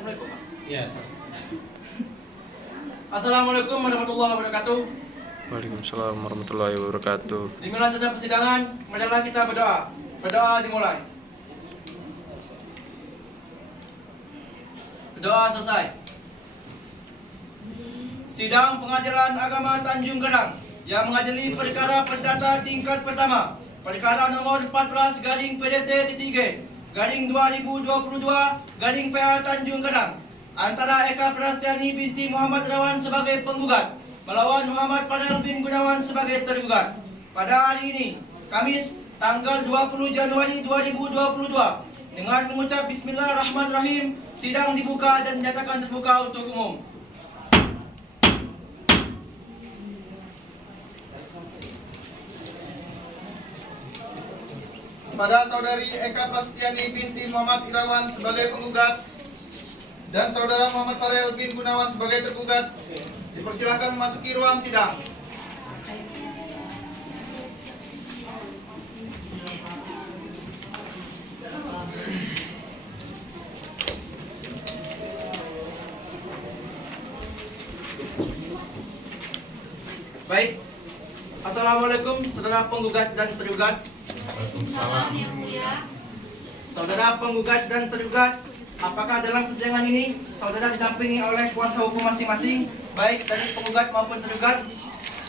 Assalamualaikum. Iya. Assalamualaikum warahmatullahi wabarakatuh. Waalaikumsalam warahmatullahi wabarakatuh. Di melanjutkan persidangan, marilah kita berdoa. Berdoa dimulai. Doa selesai. Sidang Pengadilan Agama Tanjung Karang yang mengadili perkara perdata tingkat pertama, perkara nomor 14/PDT-2022/PA Tanjung Karang antara Eka Prastiani binti Muhammad Irawan sebagai penggugat melawan Muhammad Farel bin Gunawan sebagai tergugat. Pada hari ini, Kamis, tanggal 20 Januari 2022, dengan mengucap Bismillahirrahmanirrahim, sidang dibuka dan dinyatakan terbuka untuk umum. Kepada saudari Eka Prastiani binti Muhammad Irawan sebagai penggugat dan saudara Muhammad Farel bin Gunawan sebagai tergugat, dipersilakan memasuki ruang sidang. Baik. Assalamualaikum saudara penggugat dan tergugat. Waalaikumsalam yang mulia. Saudara penggugat dan tergugat, apakah dalam persidangan ini saudara didampingi oleh kuasa hukum masing-masing, baik dari penggugat maupun tergugat?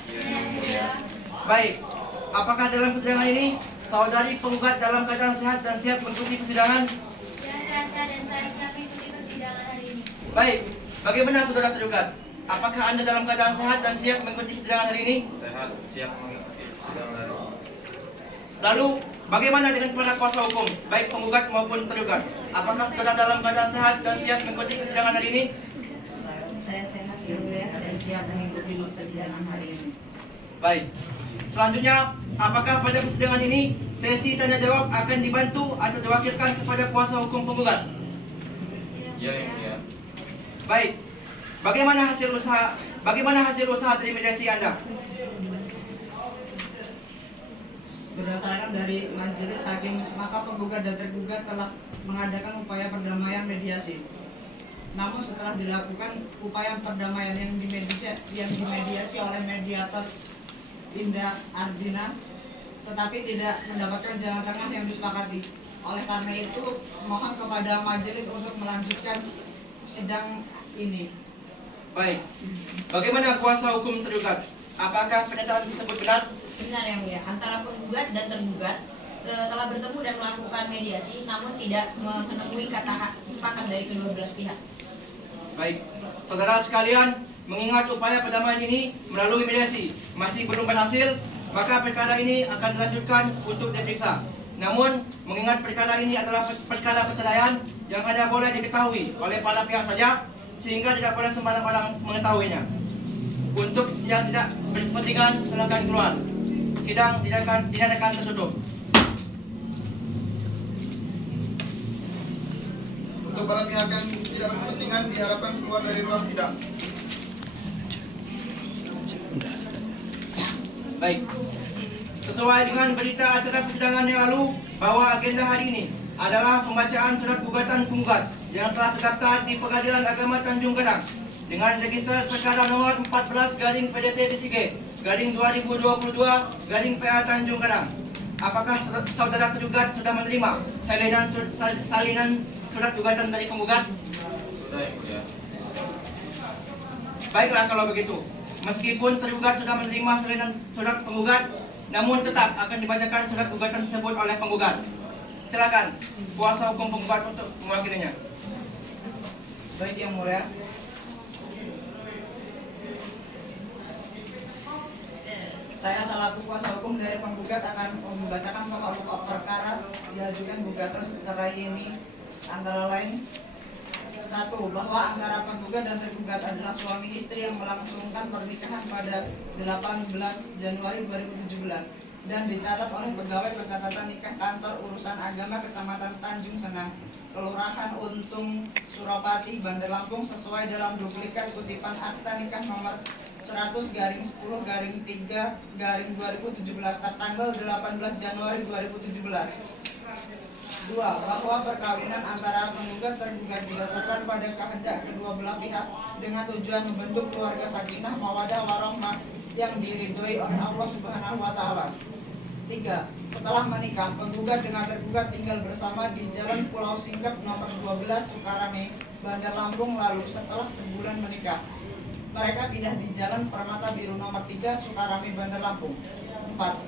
Yang mulia. Baik. Apakah dalam persidangan ini saudari penggugat dalam keadaan sehat dan siap mengikuti persidangan? Ya, sehat dan saya siap mengikuti persidangan hari ini. Baik. Bagaimana saudara tergugat? Apakah Anda dalam keadaan sehat dan siap mengikuti persidangan hari ini? Sehat, siap mengikuti persidangan hari ini. Lalu, bagaimana dengan para kuasa hukum, baik penggugat maupun tergugat? Apakah saudara dalam keadaan sehat dan siap mengikuti persidangan hari ini? Saya sehat yang mulia dan siap mengikuti persidangan hari ini. Baik. Selanjutnya, apakah pada persidangan ini sesi tanya jawab akan dibantu atau diwakilkan kepada kuasa hukum penggugat? Iya, yang mulia. Baik. Bagaimana hasil usaha dari mediasi Anda? Berdasarkan dari majelis hakim, maka penggugat dan tergugat telah mengadakan upaya perdamaian mediasi. Namun setelah dilakukan upaya perdamaian yang dimediasi oleh mediator Indah Ardina, tetapi tidak mendapatkan jalan tengah yang disepakati. Oleh karena itu, mohon kepada majelis untuk melanjutkan sidang ini. Baik. Bagaimana kuasa hukum tergugat? Apakah pernyataan tersebut benar? Benar yang mulia, antara penggugat dan tergugat telah bertemu dan melakukan mediasi, namun tidak memenuhi kata sepakat dari kedua belah pihak. Baik. Saudara sekalian, mengingat upaya perdamaian ini melalui mediasi masih belum berhasil, maka perkara ini akan dilanjutkan untuk diperiksa. Namun, mengingat perkara ini adalah perkara perceraian yang hanya boleh diketahui oleh para pihak saja, sehingga tidak boleh sembarang orang mengetahuinya. Untuk yang tidak berkepentingan, silakan keluar. Sidang dinyatakan tertutup. Untuk para pihak yang tidak berkepentingan diharapkan keluar dari ruang sidang. Baik. Sesuai dengan berita acara persidangan yang lalu, bahwa agenda hari ini adalah pembacaan surat gugatan penggugat yang telah terdaftar di Pengadilan Agama Tanjung Karang dengan register perkara nomor 14/PDT-2022/PA Tanjung Karang. Apakah saudara tergugat sudah menerima salinan surat gugatan dari penggugat? Sudah, yang mulia. Baiklah kalau begitu. Meskipun tergugat sudah menerima salinan surat penggugat, namun tetap akan dibacakan surat gugatan tersebut oleh penggugat. Silakan kuasa hukum penggugat untuk mewakilinya. Baik yang mulia. Saya selaku kuasa hukum dari penggugat akan membacakan pokok perkara diajukan gugatan cerai ini, antara lain: 1. Bahwa antara penggugat dan tergugat adalah suami istri yang melangsungkan pernikahan pada 18 Januari 2017 dan dicatat oleh pegawai pencatatan nikah kantor urusan agama Kecamatan Tanjung Senang, Kelurahan Untung, Suropati, Bandar Lampung, sesuai dalam duplikat kutipan akta nikah nomor 100/10/3/2017 tertanggal 18 Januari 2017. 2. 2. Bahwa perkawinan antara penggugat tergugat didasarkan pada kehendak kedua belah pihak dengan tujuan membentuk keluarga sakinah mawadah warahmah yang diridhoi oleh Allah Subhanahu wa taala. 3. Setelah menikah, penggugat dengan tergugat tinggal bersama di Jalan Pulau Singkep nomor 12 Sukarame, Bandar Lampung lalu setelah sebulan menikah. Mereka pindah di Jalan Permata Biru nomor 3 Sukarame, Bandar Lampung. 4.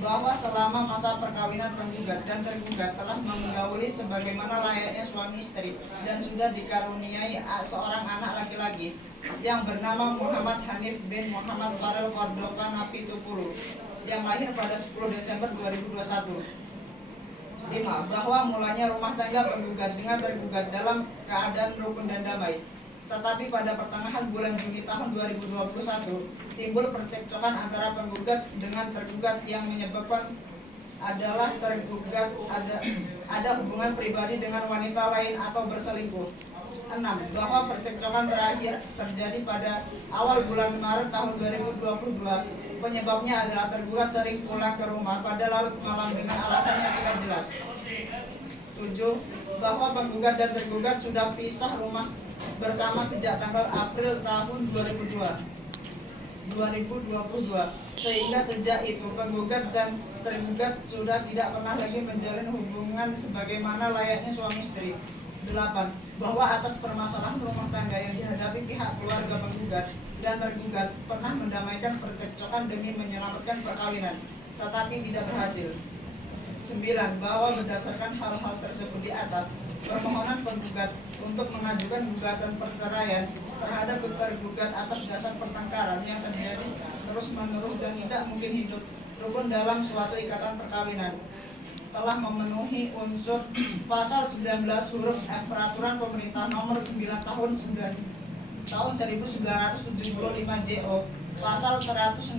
Bahwa selama masa perkawinan penggugat dan tergugat telah menggauli sebagaimana layaknya suami istri dan sudah dikaruniai seorang anak laki-laki yang bernama Muhammad Hanif bin Muhammad Farel Cordoba Napitupulu yang lahir pada 10 Desember 2021. 5. Bahwa mulanya rumah tangga penggugat dengan tergugat dalam keadaan rukun dan damai. Tetapi pada pertengahan bulan Juni tahun 2021 timbul percekcokan antara penggugat dengan tergugat yang menyebabkan adalah tergugat ada hubungan pribadi dengan wanita lain atau berselingkuh. 6. Bahwa percekcokan terakhir terjadi pada awal bulan Maret tahun 2022. Penyebabnya adalah tergugat sering pulang ke rumah pada larut malam dengan alasan yang tidak jelas. 7. Bahwa penggugat dan tergugat sudah pisah rumah bersama sejak tanggal April tahun 2022 sehingga sejak itu penggugat dan tergugat sudah tidak pernah lagi menjalin hubungan sebagaimana layaknya suami istri. 8. Bahwa atas permasalahan rumah tangga yang dihadapi pihak keluarga penggugat dan tergugat pernah mendamaikan percekcokan demi menyelamatkan perkawinan tetapi tidak berhasil. 9. Bahwa berdasarkan hal-hal tersebut di atas, permohonan penggugat untuk mengajukan gugatan perceraian terhadap tergugat atas dasar pertengkaran yang terjadi terus-menerus dan tidak mungkin hidup rukun dalam suatu ikatan perkawinan telah memenuhi unsur pasal 19 huruf F Peraturan Pemerintah Nomor 9 tahun 1975 JO, pasal 116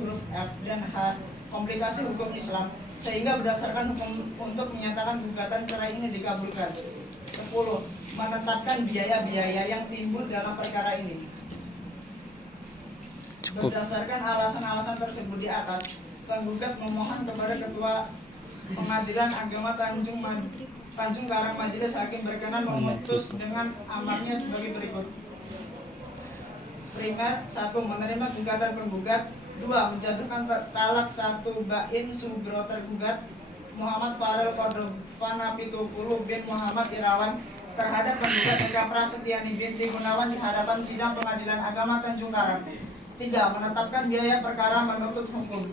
huruf F dan H Komplikasi Hukum Islam, sehingga berdasarkan hukum untuk menyatakan gugatan cerai ini dikabulkan. 10. Menetapkan biaya-biaya yang timbul dalam perkara ini. Berdasarkan alasan-alasan tersebut di atas, penggugat memohon kepada Ketua Pengadilan Agama Tanjung Karang Majelis Hakim berkenan memutus dengan amarnya sebagai berikut. Primer, 1. Menerima gugatan penggugat. 2. Menjatuhkan talak 1 bain sugro tergugat Muhammad Farel Cordoba Napitupulu bin Muhammad Irawan terhadap penggugat Eka Prasetyani binti Gunawan di hadapan sidang Pengadilan Agama Tanjung Karang. 3. Menetapkan biaya perkara menurut hukum.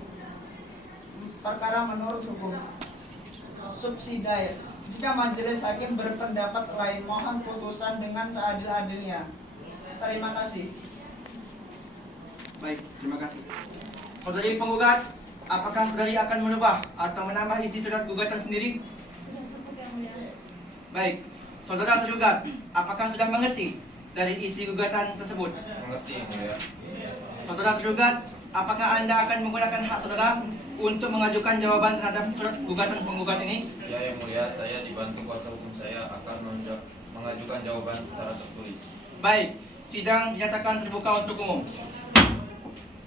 Subsidiar. Jika majelis hakim berpendapat lain, mohon putusan dengan seadil-adilnya. Terima kasih. Baik, terima kasih. Saudari penggugat, apakah saudari akan menambah atau menambah isi surat gugatan sendiri? Sudah cukup yang mulia. Baik, saudara tergugat, apakah sudah mengerti dari isi gugatan tersebut? Mengerti, ya. Saudara tergugat, apakah Anda akan menggunakan hak saudara untuk mengajukan jawaban terhadap surat gugatan penggugat ini? Ya, yang mulia, saya dibantu kuasa hukum saya akan mengajukan jawaban secara tertulis. Baik, sidang dinyatakan terbuka untuk umum.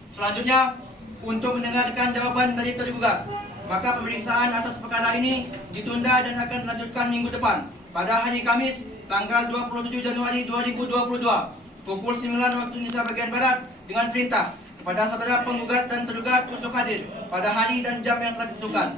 Selanjutnya, untuk mendengarkan jawaban dari tergugat, maka pemeriksaan atas perkara ini ditunda dan akan dilanjutkan minggu depan pada hari Kamis tanggal 27 Januari 2022 pukul 9 waktu Indonesia bagian Barat dengan perintah kepada saudara penggugat dan tergugat untuk hadir pada hari dan jam yang telah ditentukan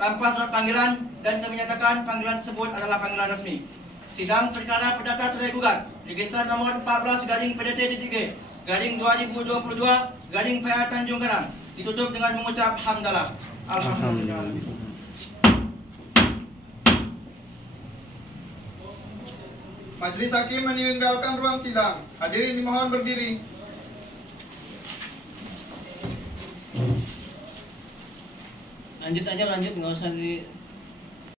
tanpa surat panggilan dan kami nyatakan panggilan tersebut adalah panggilan resmi. Sidang perkara perdata cerai gugat registrar nomor 14/PDT-2022/PA Tanjung Karang ditutup dengan mengucap hamdalah. Alhamdulillah. Majelis Hakim meninggalkan ruang sidang. Hadirin dimohon berdiri. Lanjut aja, nggak usah di